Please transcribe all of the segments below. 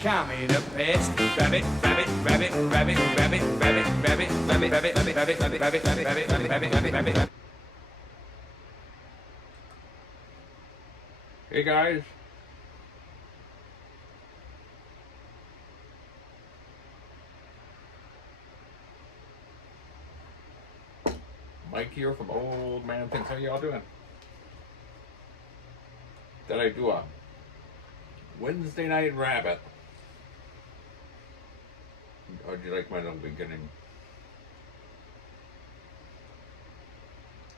coming to pass. Rabbit, rabbit, rabbit, rabbit, rabbit, rabbit, rabbit, rabbit, rabbit, rabbit, rabbit, rabbit, rabbit, rabbit, rabbit, rabbit, rabbit. Hey guys. Mike here from Old Man Things. How y'all doing? Did I do a Wednesday Night Rabbit? Or do you like my little beginning?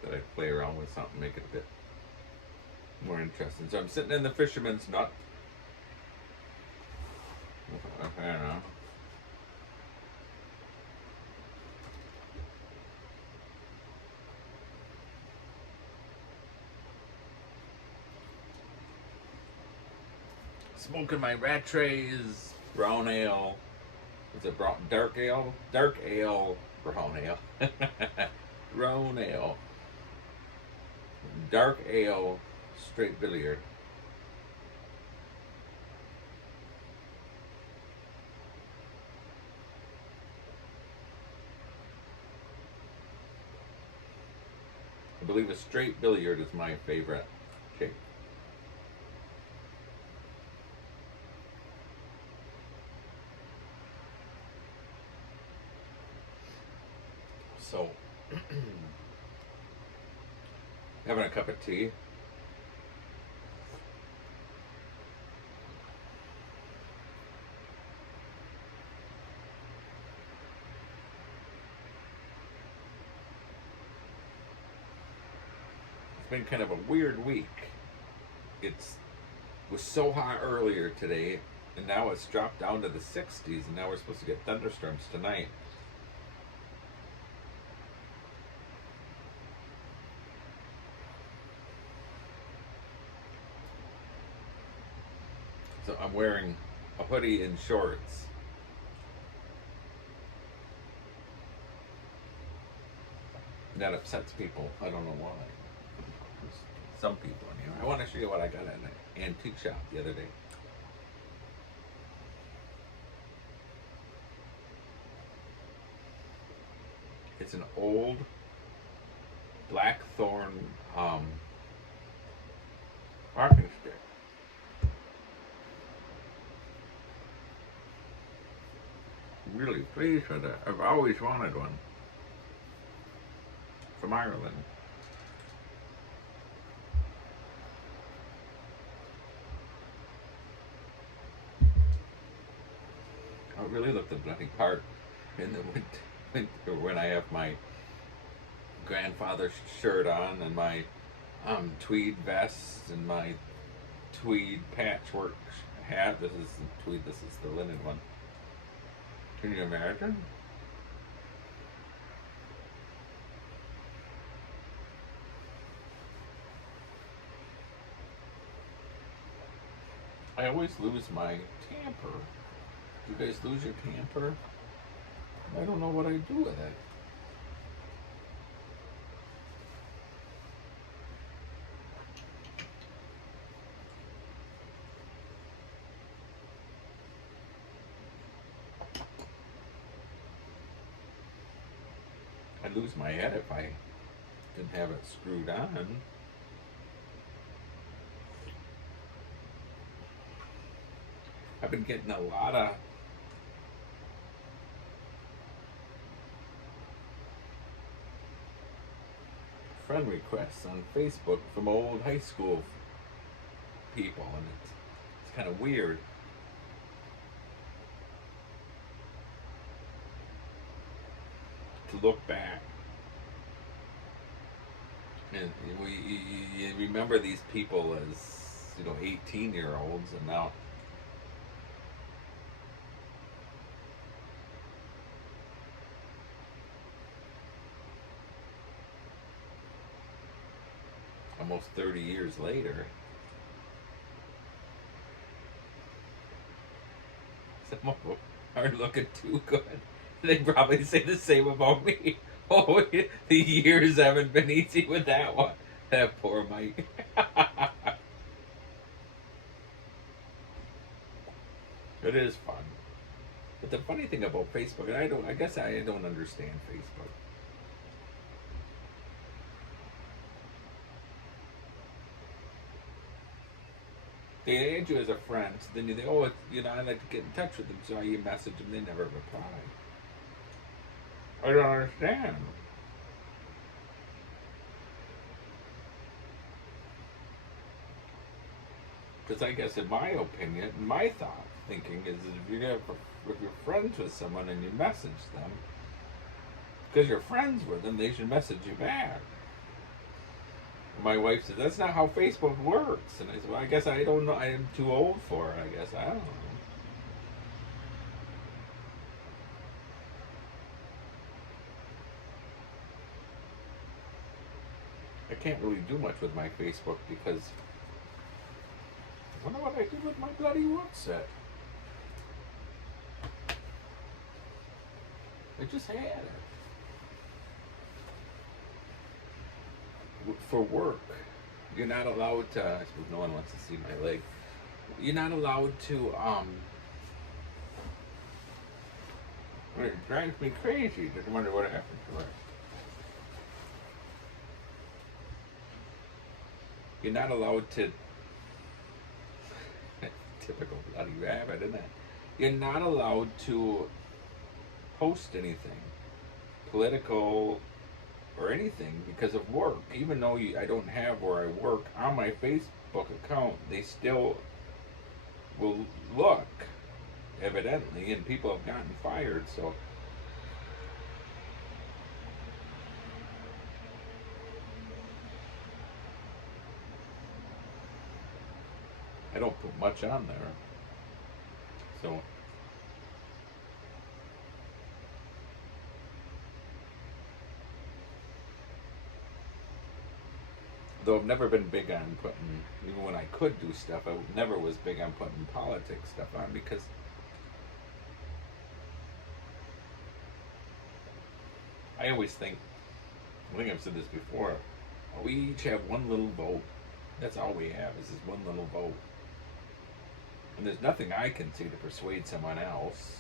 Did I play around with something, make it a bit more interesting? So I'm sitting in the fisherman's nut. I don't know. Smoking my Rattray's brown ale. Is it brown, dark ale? Dark ale, brown ale. Brown ale. Dark ale, straight billiard. I believe a straight billiard is my favorite shape. So, having a cup of tea. It's been kind of a weird week. It was so hot earlier today, and now it's dropped down to the 60s, and now we're supposed to get thunderstorms tonight. So I'm wearing a hoodie and shorts. And that upsets people. I don't know why. Some people in here. I want to show you what I got at an antique shop the other day. It's an old blackthorn barking stick. Really pleased with it. I've always wanted one from Ireland. I really look the bloody part in the winter when I have my grandfather's shirt on and my tweed vest and my tweed patchwork hat. This is the tweed, this is the linen one. Can you imagine? I always lose my tamper. You guys lose your tamper? I don't know what I do with it. I'd lose my head if I didn't have it screwed on. I've been getting a lot of friend requests on Facebook from old high school people, and it's kind of weird. To look back, and you remember these people as 18-year-olds, and now almost 30 years later, some of them aren't looking too good. They probably say the same about me. Oh, the years haven't been easy with that one. That poor Mike. It is fun. But the funny thing about Facebook, and I guess I don't understand Facebook. They add you as a friend, so then you think, oh, I like to get in touch with them, so you message them, they never reply. I don't understand. Because I guess, in my opinion, my thinking is that if you're friends with someone and you message them, because you're friends with them, they should message you back. My wife says, that's not how Facebook works. And I said, well, I guess I don't know. I am too old for it, I guess. I don't know. I can't really do much with my Facebook because I wonder what I did with my bloody WhatsApp. I just had it. For work, you're not allowed to, I suppose no one wants to see my leg. You're not allowed to, it drives me crazy. Just wonder what happened to her. You're not allowed to, typical bloody rabbit, isn't it? You're not allowed to post anything political or anything because of work. Even though I don't have where I work on my Facebook account, they still will look, evidently, and people have gotten fired. So I don't put much on there. So though I've never been big on putting, even when I could do stuff, I never was big on putting politics stuff on because I always think, I think I've said this before, we each have one little vote. That's all we have is this one little vote. And there's nothing I can say to persuade someone else.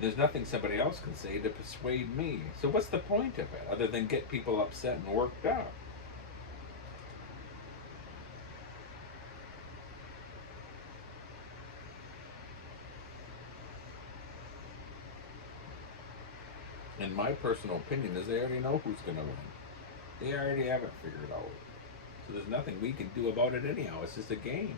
There's nothing somebody else can say to persuade me. So what's the point of it other than get people upset and worked up? And my personal opinion is they already know who's going to win. They already have it figured out. So there's nothing we can do about it anyhow. It's just a game.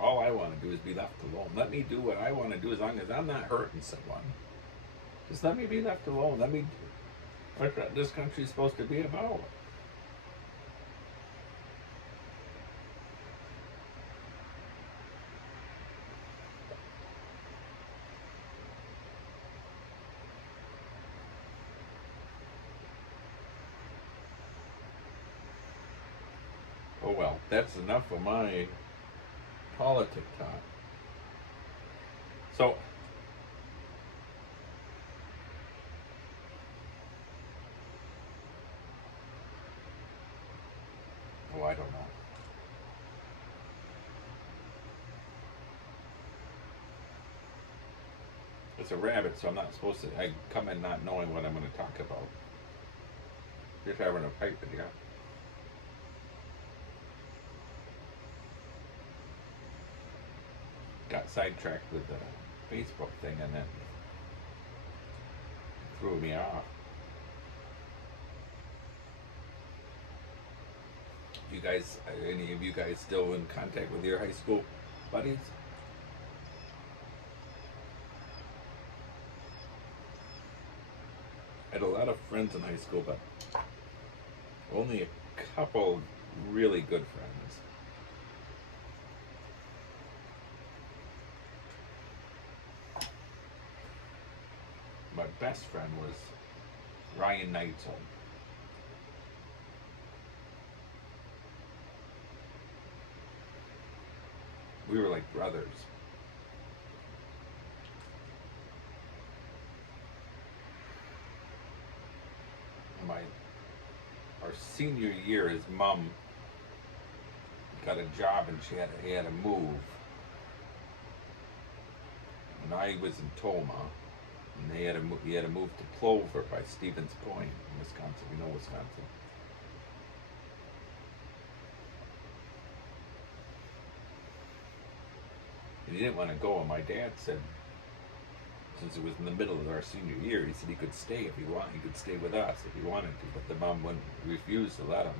All I want to do is be left alone. Let me do what I want to do as long as I'm not hurting someone. Just let me be left alone. Let me do what this country's supposed to be about. Oh well, that's enough of my politic talk. So, oh, I don't know. It's a rabbit, so I'm not supposed to. I come in not knowing what I'm going to talk about. Just having a pipe in here. Got sidetracked with the Facebook thing and then threw me off. You guys, any of you guys still in contact with your high school buddies? I had a lot of friends in high school, but only a couple really good friends. My best friend was Ryan Neitzel. We were like brothers. Our senior year, his mom got a job and he had to move. And I was in Toma, and he had to move to Plover by Stevens Point, in Wisconsin. You know Wisconsin. And he didn't want to go, and my dad said, since it was in the middle of our senior year, he said he could stay if he wanted. He could stay with us if he wanted to, but the mom wouldn't refuse to let him.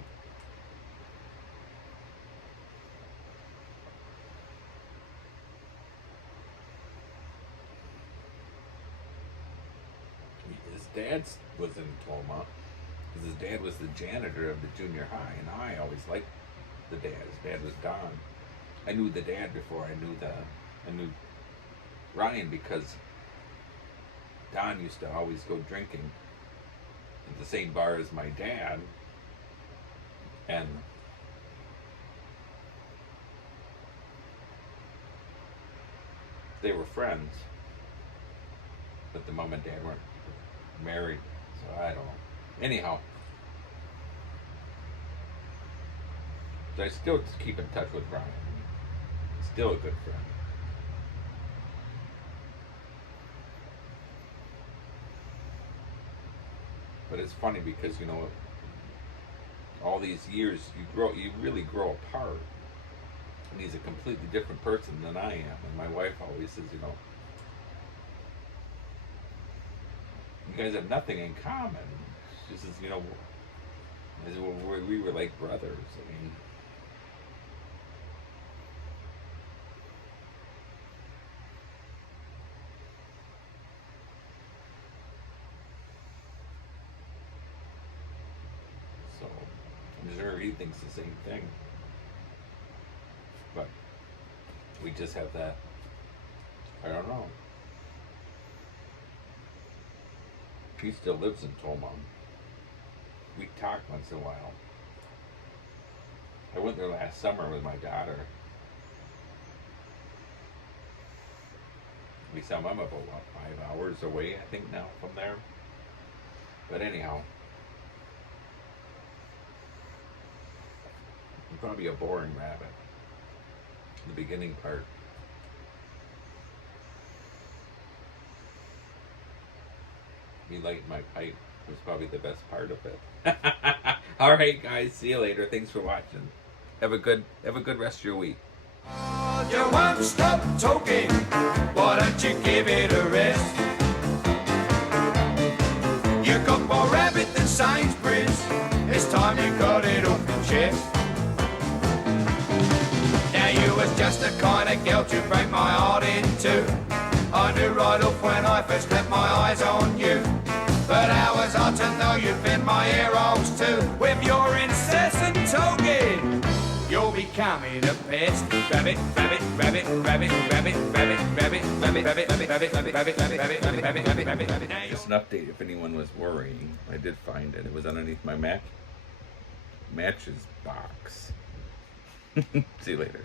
His dad was in Toma because his dad was the janitor of the junior high, and I always liked the dad. His dad was Don. I knew the dad before I knew Ryan, because Don used to always go drinking at the same bar as my dad, and they were friends, but the mom and dad weren't married, so I don't know. Anyhow, so I still keep in touch with Ryan. He's still a good friend. But it's funny because, you know, all these years you really grow apart. And he's a completely different person than I am. And my wife always says, you know, you guys have nothing in common. She says, you know, we were like brothers. I mean, so I'm sure he thinks the same thing. But we just have that, I don't know. He still lives in Toma. We talk once in a while. I went there last summer with my daughter. We saw them about, what, 5 hours away, I think, now from there. But anyhow, I'm probably a boring rabbit. The beginning part. Me lighting my pipe was probably the best part of it. All right, guys. See you later. Thanks for watching. Have a good rest of your week. You won't stop talking. Why don't you give it a rest? You got more rabbit than Sainsbury's. It's time you got it off your chest. Now you was just the kind of girl to break my heart in two. I knew right off when I first had my eyes on you. But how was I to know you'd been my ear holes too? With your incessant talking, you're becoming a pest. Rabbit, rabbit, rabbit, rabbit, rabbit, rabbit, rabbit, rabbit, rabbit, rabbit, rabbit, rabbit, rabbit, rabbit, rabbit, rabbit, rabbit. Just an update if anyone was worrying. I did find it. It was underneath my matches box. See you later.